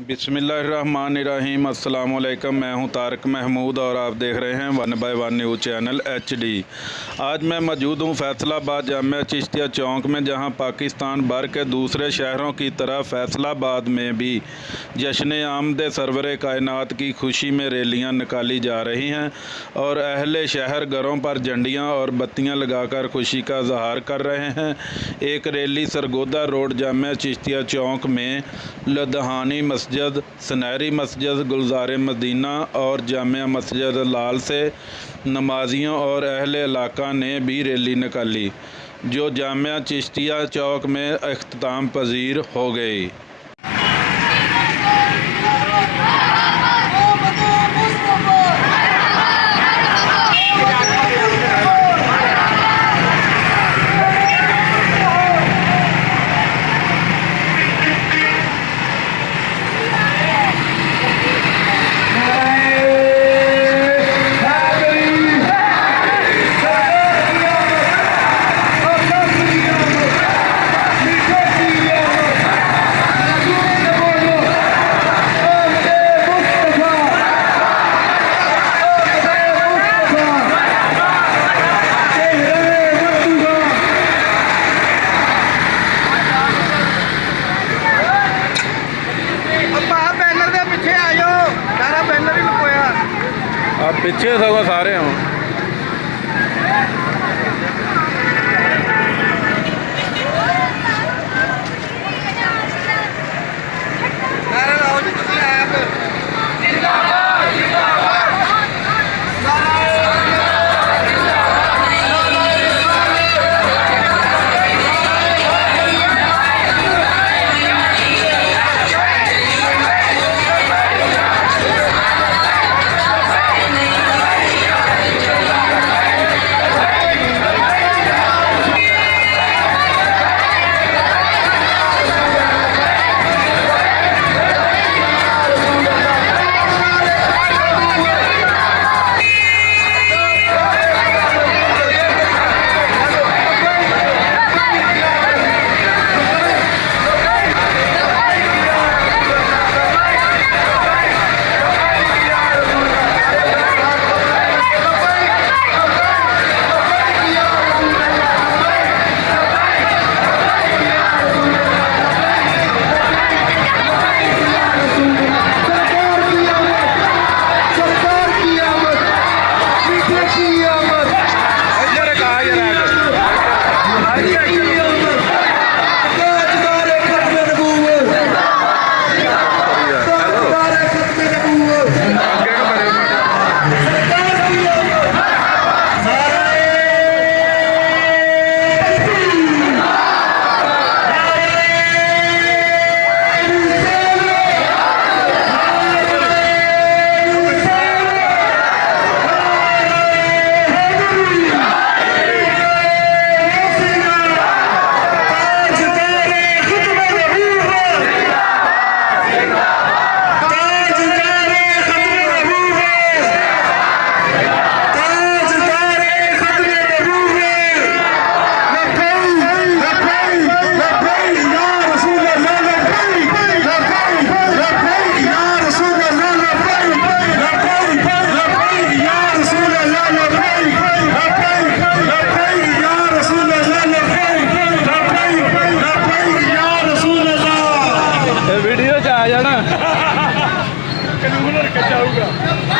बिस्मिल्लाहिर्रहमानिर्रहीम। अस्सलाम वालेकुम। मैं हूं तारिक महमूद और आप देख रहे हैं 1 बाय 1 न्यूज़ चैनल HD। आज मैं मौजूद हूं फैसलाबाद जामिया चिश्तिया चौक में, जहां पाकिस्तान भर के दूसरे शहरों की तरह फैसलाबाद में भी जश्न आमद सरवर कायनात की खुशी में रैलियां निकाली जा रही हैं और अहले शहर घरों पर झंडियाँ और बत्तियाँ लगाकर खुशी का इजहार कर रहे हैं। एक रैली सरगोदा रोड जामिया चिश्तिया चौक में लदहानी मस्जिद, सुनहरी मस्जिद, गुलजार मदीना और जामिया मस्जिद लाल से नमाजियों और अहले इलाका ने भी रैली निकाली, जो जामिया चिश्तिया चौक में इख्तिताम पजीर हो गई। आप पीछे सगों सारे हों।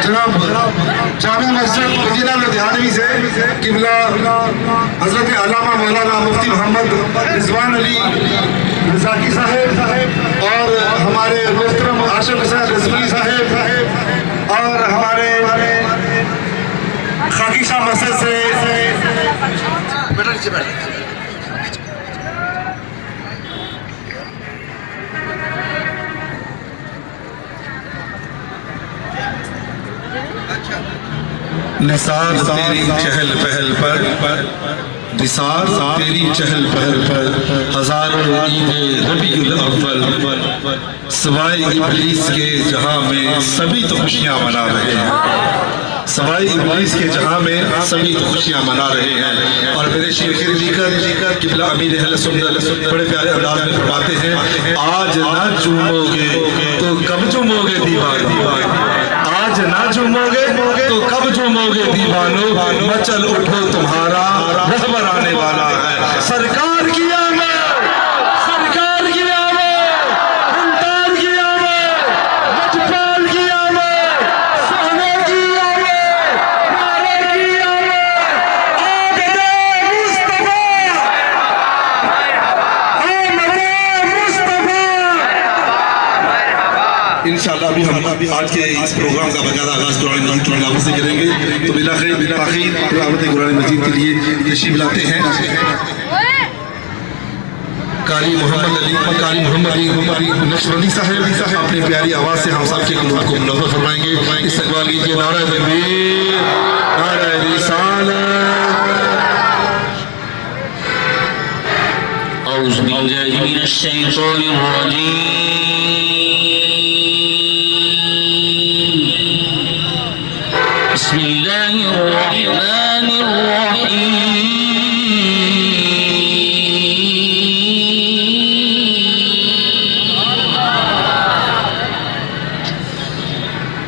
जनाब जामिया मस्जिद मदीना लुधियानवी से किबला हजरत अल्लामा मौलाना मुफ्ती मोहम्मद रिजवान अली रज़ाकी साहब और हमारे मोहतरम आशिक हुसैन रिजवी साहब और हमारे खाकी शाह मस्जिद से निसार तेरी चहल पहल पर, निसार तेरी चहल पहल पर हजारों ईद रबीउल अव्वल, सवाए इब्लीस के जहां में सभी तो खुशियां मना रहे हैं, सवाए इब्लीस के जहां में सभी तो खुशियां मना रहे हैं। और मेरे शेर के लिखकर किबला अमीर अहले सुन्नत बड़े प्यारे अंदाज में फरमाते हैं, आज ना झूमोगे तो कब ना झूमोगे तो कब झूमोगे दीवानो, मचल उठो तुम्हारा रहबर आने वाला है। सरकार की आमद, सरकार की आमद, मुमताज की आमद, लजपाल की आमद, सोने की आमद, नारे की आमद, आमदे मुस्तफा, आमदे मुस्तफा। इंशाअल्लाह अभी हम आज के इस प्रोग्राम का बाकायदा आगाज कुरान मजीद की तिलावत से करेंगे। तो बिला खैर तिलावत कुरान मजीद के लिए तशरीफ लाते हैं कारी मोहम्मद अली नशरली साहब। अपनी प्यारी आवाज से हम सब के कल्ब को मुनव्वर फरमाएंगे। इस्तकबाल कीजिए नारा तकबीर, नारा रिसालत। औज़ु बिल्लाहि मिनश शैतानिर रजीम।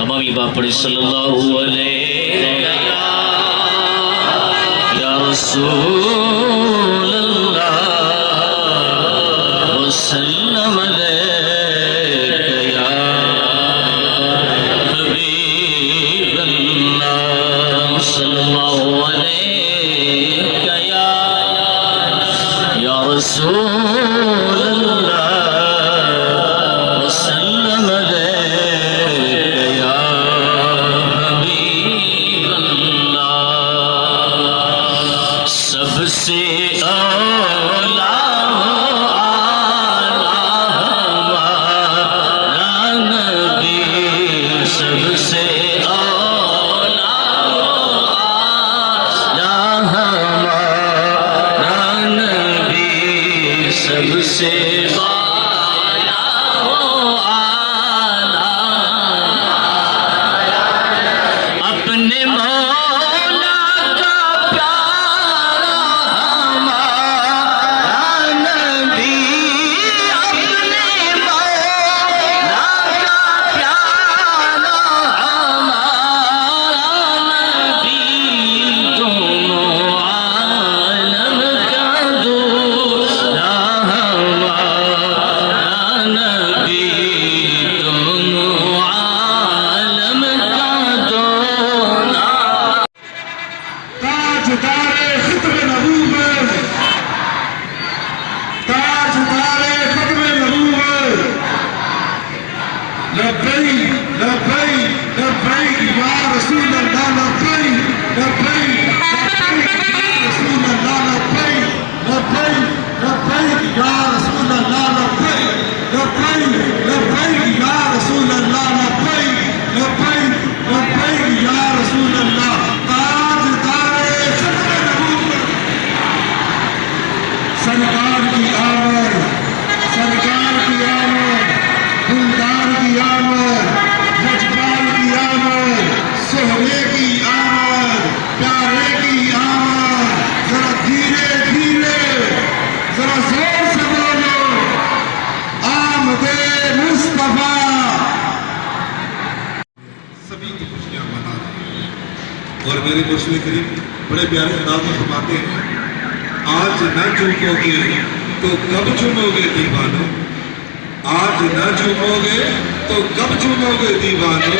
तमाम बाप पढ़े सल्लल्लाहु अलैहि या रसूल अल्लाह वसल्लम अलैका या हबीब अल्लाह सल्लल्लाहु अलैका या रसूल अल्लाह वसल्लम सबसे औला हमारा नबी, सबसे औला हमारा नबी, सबसे अपने मौला का प्यारा हमारा नबी, अपने मौला का प्यारा हमारा नबी, दोनों आलम का दूल्हा हमारा रसूल करीम बड़े प्यारे अंदाज में फरमाते हैं, आज न झूमोगे तो कब झूमोगे दीवानो, आज न झूमोगे तो कब झूमोगे दीवानो,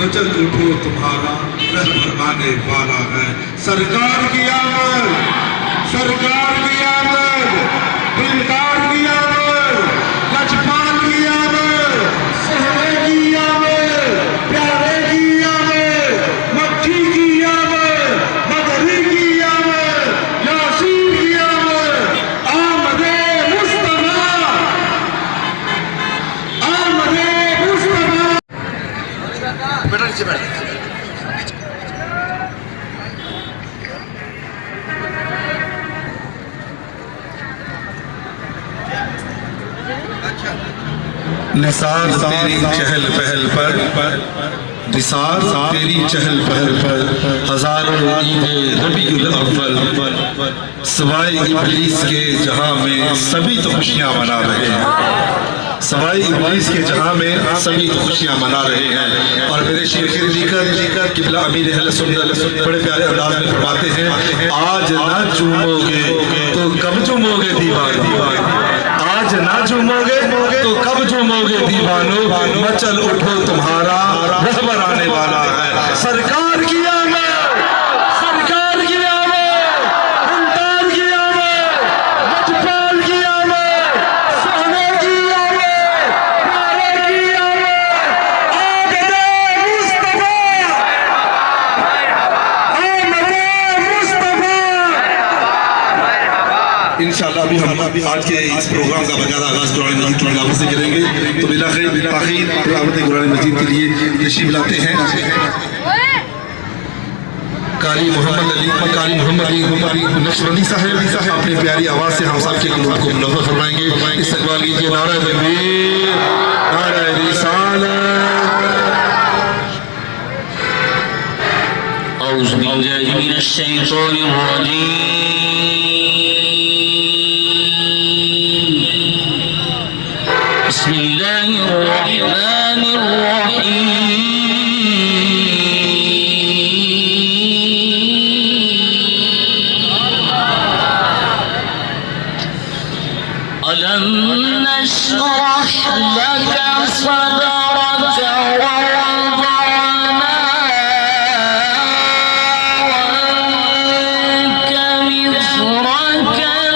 मचल उठो तुम्हारा रहबर आने वाला है। सरकार की आमद, सरकार की आमद, दिलदार की आमद, लजपाल की आमद, सहरे की आमद, प्यारे की आमद, मक्खी की आमद, मगरी की आमद, यासीन की आमद, आमदे मुस्तफा, आमदे मुस्तफा। बेटा नीचे बैठ। निसार तेरी चहल पहल पर, निसार तेरी चहल पहल पर, हजारों ईदे रबीउल अव्वल, सवाए इब्लीस के जहां में सभी तो खुशियां मना रहे हैं, सवाए इब्लीस के जहां में सभी तो खुशियां मना रहे हैं। और मेरे शेर के लिखकर किबला अमीर अहले सुन्नत बड़े प्यारे अंदाज में फरमाते हैं, आज ना झूमोगे तो कब झूमोगे दीवानो, आज ना झूमोगे तो कब झूमोगे दीवानो, मचल उठो तुम्हारा रहबर आने वाला है। सरकार की आमद, सरकार की आमद, दिलदार की आमद, लजपाल की आमद, सहरे की आमद, प्यारे की आमद, आमदे मुस्तफा, आमदे मुस्तफा। इंशाअल्लाह अभी हम आज के इस प्रोग्राम का बकायदा आगाज कुरान मजीद की तिलावत से करेंगे। तो बिला खैर तिलावत कुरान मजीद के लिए तशरीफ लाते हैं कारी मोहम्मद अली नक्शबंदी साहब अपनी प्यारी आवाज से हम सब के लोगों को मुनव्वर फरमाएंगे। इस्तकबाल कीजिए। नारा तकबीर, नारा रिसालत। औज़ु बिल्लाहि मिनश शैतानिर रजीम। बिस्मिल्लाहिर रहमानिर रहीम। अलम नशरह लक सदरक ववदअना अन्क विज़रक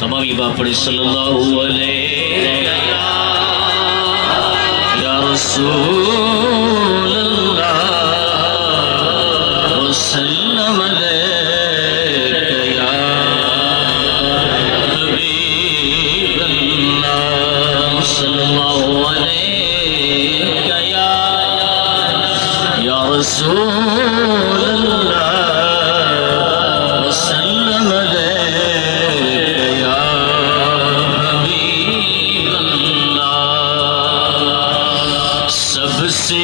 तमामी बापड़े सल्लल्लाहु अलैहि या रसूल अल्लाह वसल्लम अलैका या हबीब अल्लाह सल्लल्लाहु अलैका या रसूल अल्लाह वसल्लम अलैका या हबीब अल्लाह। सबसे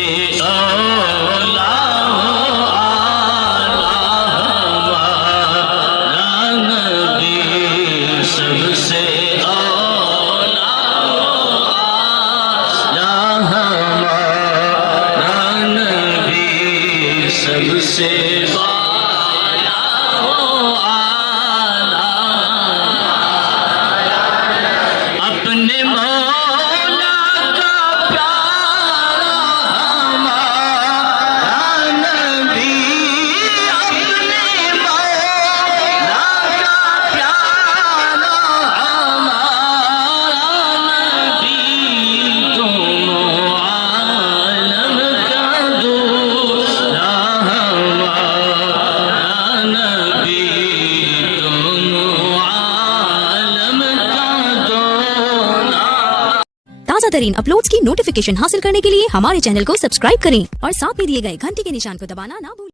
ताज़ा तरीन अपलोड्स की नोटिफिकेशन हासिल करने के लिए हमारे चैनल को सब्सक्राइब करें और साथ में दिए गए घंटी के निशान को दबाना ना भूलें।